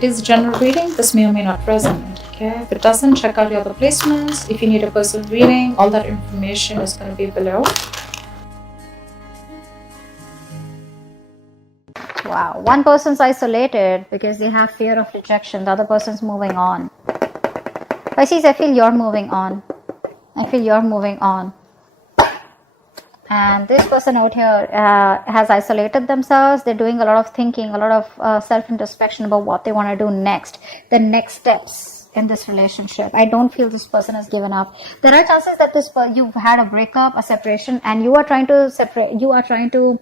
it is general reading, this may or may not resonate. Okay, if it doesn't, check out your other placements. If you need a personal reading, all that information is going to be below. Wow, one person's isolated because they have fear of rejection. The other person's moving on. Pisces, I feel you're moving on. I feel you're moving on. And this person out here has isolated themselves. They're doing a lot of thinking, a lot of self-introspection about what they want to do next. The next steps in this relationship. I don't feel this person has given up. There are chances that you've had a breakup, a separation, and you are trying to separate. You are trying to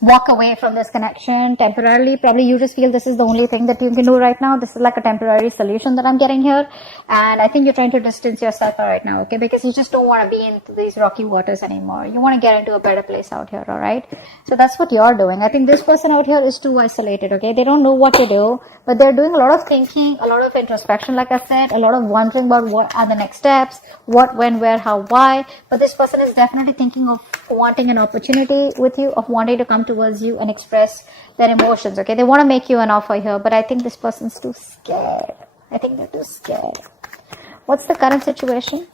walk away from this connection temporarily. Probably you just feel this is the only thing that you can do right now. This is like a temporary solution that I'm getting here. And I think you're trying to distance yourself right now, okay? Because you just don't want to be in these rocky waters anymore. You want to get into a better place out here, all right? So that's what you're doing. I think this person out here is too isolated, okay? They don't know what to do, but they're doing a lot of thinking, a lot of introspection, like I said, a lot of wondering about what are the next steps, what, when, where, how, why. But this person is definitely thinking of wanting an opportunity with you, of wanting to come towards you and express their emotions, okay? They want to make you an offer here, but I think this person's too scared. I think they're too scared. What's the current situation?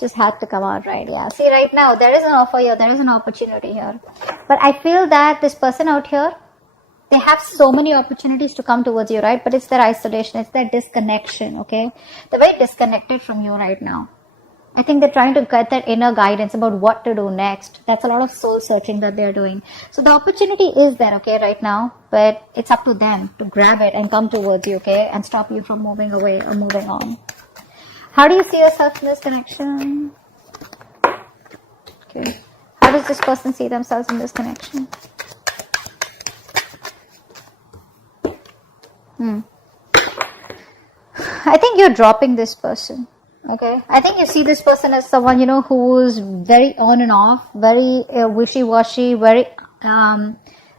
Just had to come out, right? Yeah. See, right now, there is an offer here. There is an opportunity here. But I feel that this person out here, they have so many opportunities to come towards you, right? But it's their isolation. It's their disconnection, okay? They're very disconnected from you right now. I think they're trying to get that inner guidance about what to do next. That's a lot of soul searching that they're doing. So the opportunity is there, okay, right now. But it's up to them to grab it and come towards you, okay? And stop you from moving away or moving on. How do you see yourself in this connection? Okay. How does this person see themselves in this connection? I think you're dropping this person. Okay, I think you see this person as someone, who's very on and off, very wishy-washy, very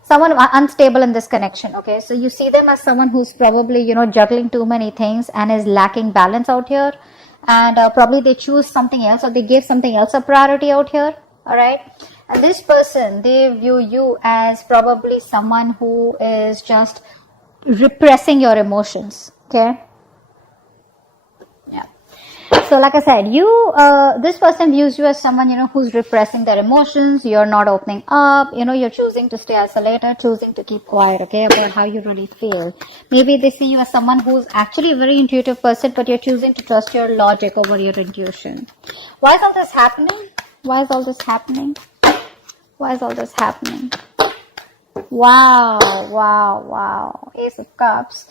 someone unstable in this connection. Okay, so you see them as someone who's probably, juggling too many things and is lacking balance out here. And probably they choose something else, or they give something else a priority out here. All right. And this person, they view you as probably someone who is just repressing your emotions. Okay. Yeah. So like I said, this person views you as someone, who's repressing their emotions. You're not opening up, you're choosing to stay isolated, choosing to keep quiet, okay, about how you really feel. Maybe they see you as someone who's actually a very intuitive person, but you're choosing to trust your logic over your intuition. Why is all this happening? Why is all this happening? Why is all this happening? Wow. Ace of Cups.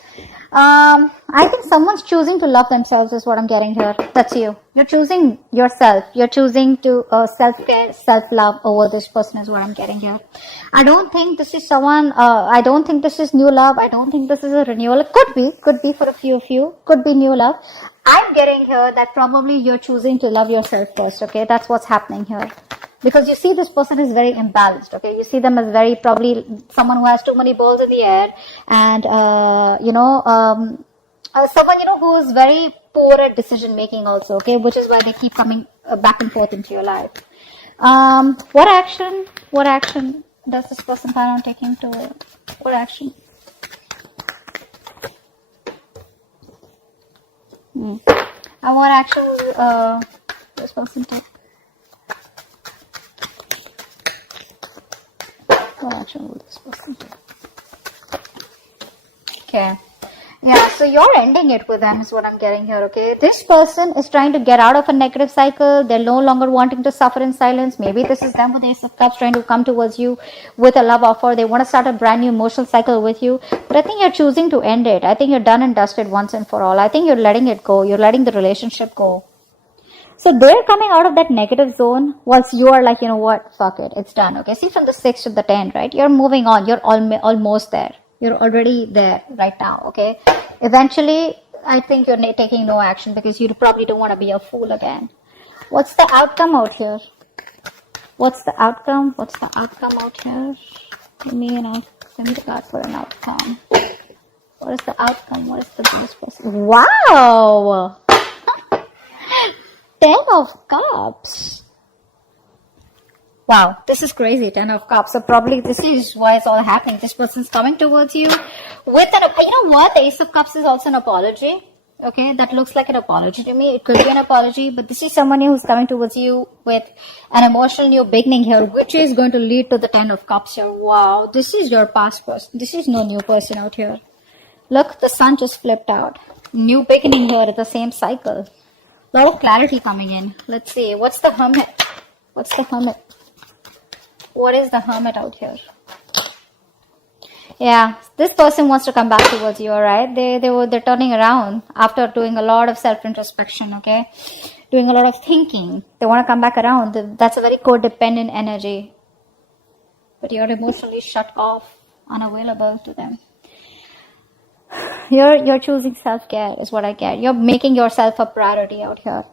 I think someone's choosing to love themselves is what I'm getting here. That's you. You're choosing yourself. You're choosing to self-care, self-love over this person is what I'm getting here. I don't think this is someone, I don't think this is new love. I don't think this is a renewal. It could be for a few of you. Could be new love. I'm getting here that probably you're choosing to love yourself first, okay? That's what's happening here. Because you see this person is very imbalanced, okay? You see them as very probably someone who has too many balls in the air and, someone, who is very poor at decision making also, okay? Which is why they keep coming back and forth into your life. What action does this person plan on taking to what action? And what action will this person take? What action will this person take? Okay. Yeah, so you're ending it with them is what I'm getting here, okay? This person is trying to get out of a negative cycle. They're no longer wanting to suffer in silence. Maybe this is them with Ace of Cups trying to come towards you with a love offer. They want to start a brand new emotional cycle with you. But I think you're choosing to end it. I think you're done and dusted once and for all. I think you're letting it go. You're letting the relationship go. So they're coming out of that negative zone whilst you are like, you know what, fuck it, it's done, okay? See, from the 6 to the 10, right? You're moving on. You're almost there. You're already there right now, okay? Eventually, I think you're taking no action because you probably don't want to be a fool again. What's the outcome out here? What's the outcome? What's the outcome out here? Give me the card for an outcome. What is the outcome? What is the best person? Wow! 10 of Cups. Wow, this is crazy, 10 of cups. So probably this is why it's all happening. This person's coming towards you with an, you know what? The ace of cups is also an apology. Okay, that looks like an apology to me. It could be an apology, but this is someone who's coming towards you with an emotional new beginning here, which is going to lead to the 10 of cups here. Wow, this is your past person. This is no new person out here. Look, the sun just flipped out. New beginning here at the same cycle. A lot of clarity coming in. Let's see. What's the hermit? What's the hermit? What is the hermit out here? Yeah, this person wants to come back towards you, alright? They're turning around after doing a lot of self-introspection, okay? Doing a lot of thinking. They want to come back around. That's a very codependent energy. But you're emotionally shut off, unavailable to them. You're choosing self-care is what I get. You're making yourself a priority out here.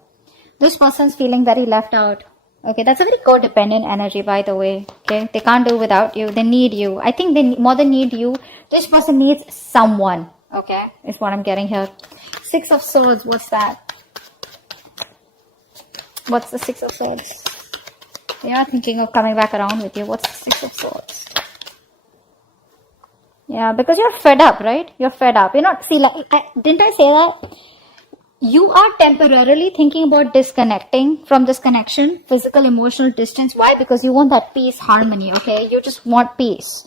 This person's feeling very left out. Okay, that's a very codependent energy, by the way. Okay, they can't do without you. They need you. I think they more than need you. This person needs someone. Okay, is what I'm getting here. 6 of Swords. What's that? What's the 6 of Swords? They are thinking of coming back around with you. What's the 6 of Swords? Yeah, because you're fed up, right? You're fed up. You're not. See, like, didn't I say that? You are temporarily thinking about disconnecting from this connection, physical, emotional distance. Why? Because you want that peace, harmony, okay? You just want peace.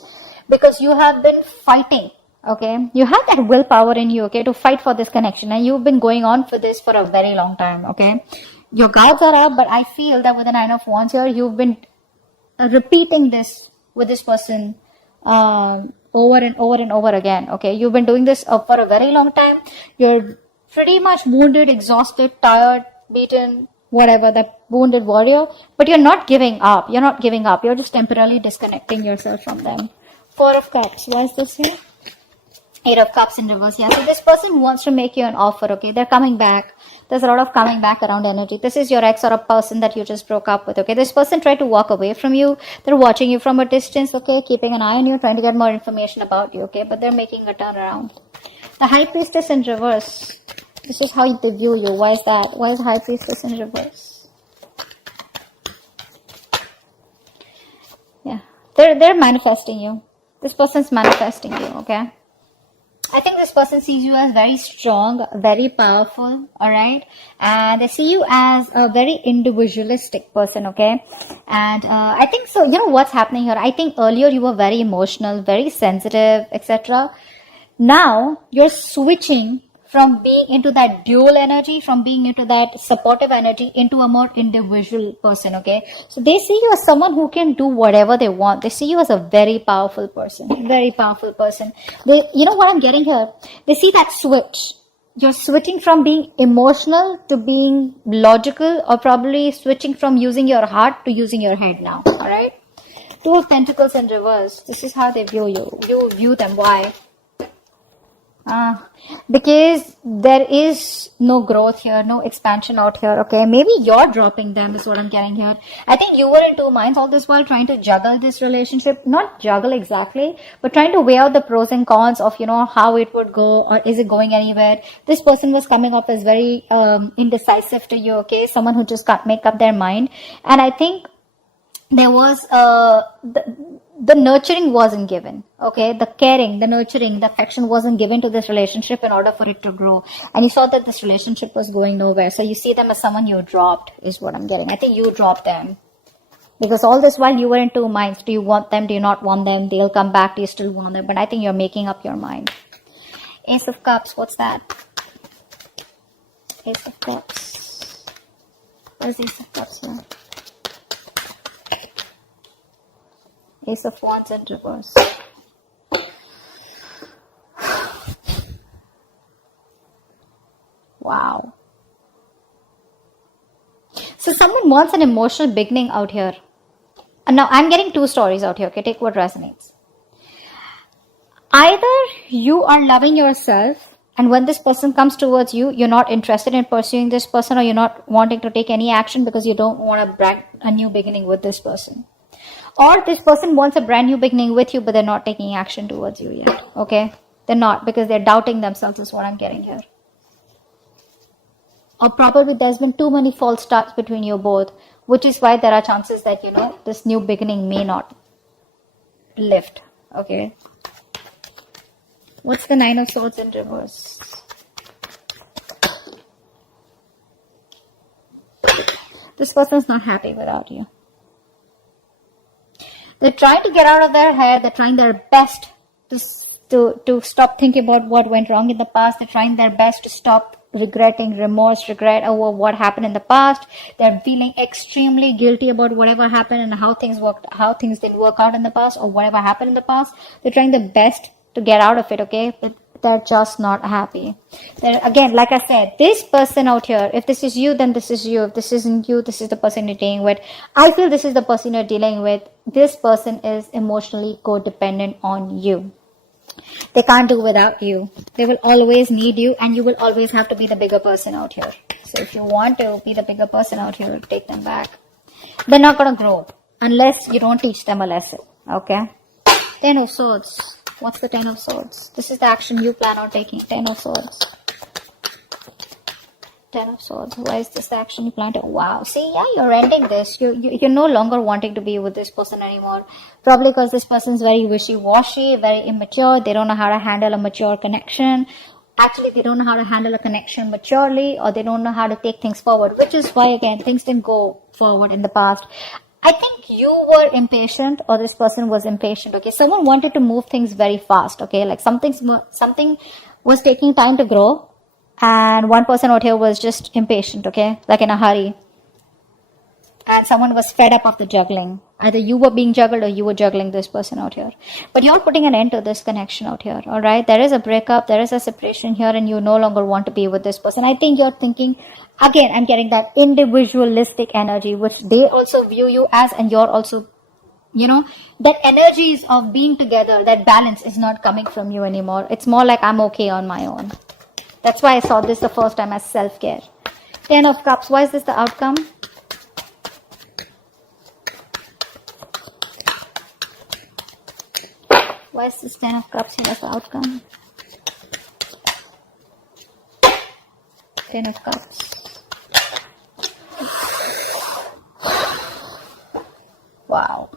Because you have been fighting, okay? You have that willpower in you, okay, to fight for this connection. And you've been going on for this for a very long time, okay? Your guards are up, but I feel that with the 9 of Wands here, you've been repeating this with this person over and over and over again, okay? You've been doing this for a very long time. You're pretty much wounded, exhausted, tired, beaten, whatever, that wounded warrior. But you're not giving up. You're not giving up. You're just temporarily disconnecting yourself from them. 4 of Cups. Why is this here? 8 of Cups in reverse. Yeah, so this person wants to make you an offer, okay? They're coming back. There's a lot of coming back around energy. This is your ex or a person that you just broke up with, okay? This person tried to walk away from you. They're watching you from a distance, okay? Keeping an eye on you, trying to get more information about you, okay? But they're making a turnaround. The High Priestess in reverse. This is how they view you. Why is that? Why is High Priestess in reverse? Yeah. They're manifesting you. This person's manifesting you, okay? I think this person sees you as very strong, very powerful, alright? And they see you as a very individualistic person, okay? And I think so, you know what's happening here? I think earlier you were very emotional, very sensitive, etc. Now, you're switching from being into that dual energy, from being into that supportive energy, into a more individual person, okay? So they see you as someone who can do whatever they want. They see you as a very powerful person, very powerful person. They, you know what I'm getting here? They see that switch. You're switching from being emotional to being logical, or probably switching from using your heart to using your head now, alright? 2 of Pentacles in reverse. This is how they view you. You view them. Why? Because there is no growth here, no expansion out here, okay? Maybe you're dropping them is what I'm getting here. I think you were in 2 minds all this while trying to juggle this relationship. Not juggle exactly, but trying to weigh out the pros and cons of, you know, how it would go, or is it going anywhere? This person was coming up as very indecisive to you, okay? Someone who just can't make up their mind. And I think there was the nurturing wasn't given, okay? The caring, the nurturing, the affection wasn't given to this relationship in order for it to grow. And you saw that this relationship was going nowhere. So you see them as someone you dropped is what I'm getting. I think you dropped them. Because all this while you were in 2 minds. Do you want them? Do you not want them? They'll come back. Do you still want them? But I think you're making up your mind. Ace of Cups. What's that? Ace of Cups. Where's Ace of Cups here? Ace of Wands in reverse. Wow. So someone wants an emotional beginning out here. And now I'm getting 2 stories out here. Okay, take what resonates. Either you are loving yourself, and when this person comes towards you, you're not interested in pursuing this person, or you're not wanting to take any action because you don't want to brand a new beginning with this person. Or this person wants a brand new beginning with you, but they're not taking action towards you yet. Okay? They're not, because they're doubting themselves is what I'm getting here. Or probably there's been too many false starts between you both. which is why there are chances that, you know, this new beginning may not lift. Okay. What's the Nine of Swords in reverse? This person's not happy without you. They're trying to get out of their head. They're trying their best to stop thinking about what went wrong in the past. They're trying their best to stop regretting, regret over what happened in the past. They're feeling extremely guilty about whatever happened and how things didn't work out in the past, or whatever happened in the past. They're trying their best to get out of it, okay? But they're just not happy. They're, again, like I said, this person out here, if this is you, then this is you. If this isn't you, this is the person you're dealing with. I feel this is the person you're dealing with. This person is emotionally codependent on you. They can't do without you. They will always need you, and you will always have to be the bigger person out here. So if you want to be the bigger person out here, take them back. They're not going to grow unless you don't teach them a lesson, okay? Ten of Swords. What's the Ten of Swords? This is the action you plan on taking. Ten of Swords. Ten of Swords. Why is this the action you plan to? Wow. See, yeah, you're ending this. You're no longer wanting to be with this person anymore. Probably because this person's very wishy-washy, very immature. They don't know how to handle a mature connection. Actually, they don't know how to handle a connection maturely, or they don't know how to take things forward, which is why, again, things didn't go forward in the past. I think you were impatient, or this person was impatient, okay? Someone wanted to move things very fast, okay? Like something was taking time to grow, and one person out here was just impatient, okay? Like in a hurry. And someone was fed up of the juggling. Either you were being juggled or you were juggling this person out here. But you're putting an end to this connection out here, alright? There is a breakup, there is a separation here, and you no longer want to be with this person. I think you're thinking, again, I'm getting that individualistic energy, which they also view you as, and you're also, you know, that energies of being together, that balance is not coming from you anymore. It's more like I'm okay on my own. That's why I saw this the first time as self-care. Ten of Cups. Why is this the outcome? Why is this Ten of Cups here as the outcome? Ten of Cups. Wow.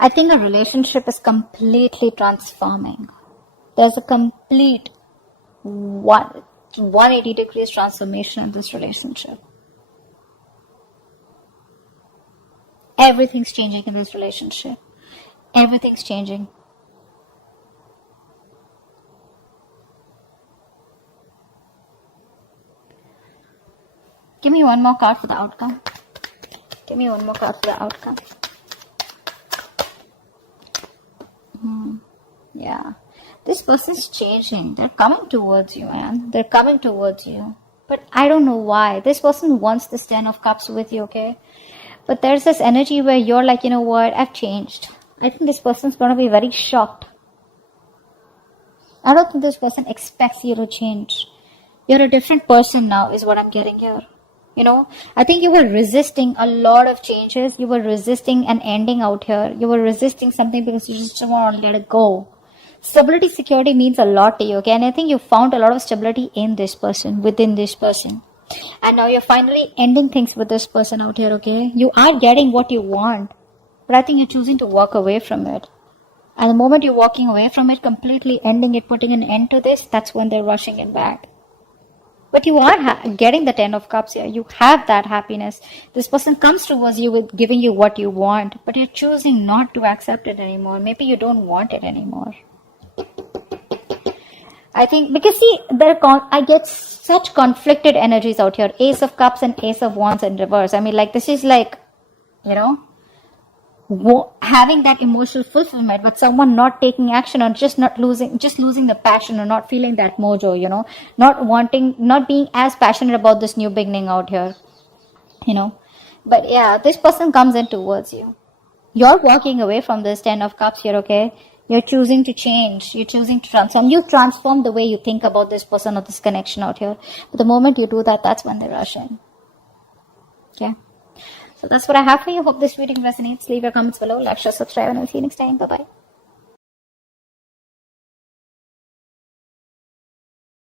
I think a relationship is completely transforming. There's a complete 180 degrees transformation in this relationship. Everything's changing in this relationship. Everything's changing. Give me one more card for the outcome. Give me one more card for the outcome. Yeah. This person's changing. They're coming towards you, man. They're coming towards you. But I don't know why. This person wants this Ten of Cups with you, okay? But there's this energy where you're like, you know what? I've changed. I think this person's going to be very shocked. I don't think this person expects you to change. You're a different person now, is what I'm getting here. You know, I think you were resisting a lot of changes. You were resisting an ending out here. You were resisting something because you just want to let it go. Stability, security means a lot to you, okay? And I think you found a lot of stability in this person, within this person. And now you're finally ending things with this person out here, okay? You are getting what you want, but I think you're choosing to walk away from it. And the moment you're walking away from it, completely ending it, putting an end to this, that's when they're rushing it back. But you are getting the Ten of Cups here. You have that happiness. This person comes towards you with giving you what you want, but you're choosing not to accept it anymore. Maybe you don't want it anymore. I think, because see, I get such conflicted energies out here. Ace of Cups and Ace of Wands in reverse. I mean, like, this is like, you know, having that emotional fulfillment, but someone not taking action, or just losing the passion, or not feeling that mojo, you know, not being as passionate about this new beginning out here, you know. But yeah, this person comes in towards you. You're walking away from this Ten of Cups here, okay? You're choosing to change. You're choosing to transform. You transform the way you think about this person or this connection out here. But the moment you do that, that's when they rush in. Okay? So that's what I have for you. Hope this reading resonates. Leave your comments below. Like, share, subscribe, and I'll see you next time. Bye-bye.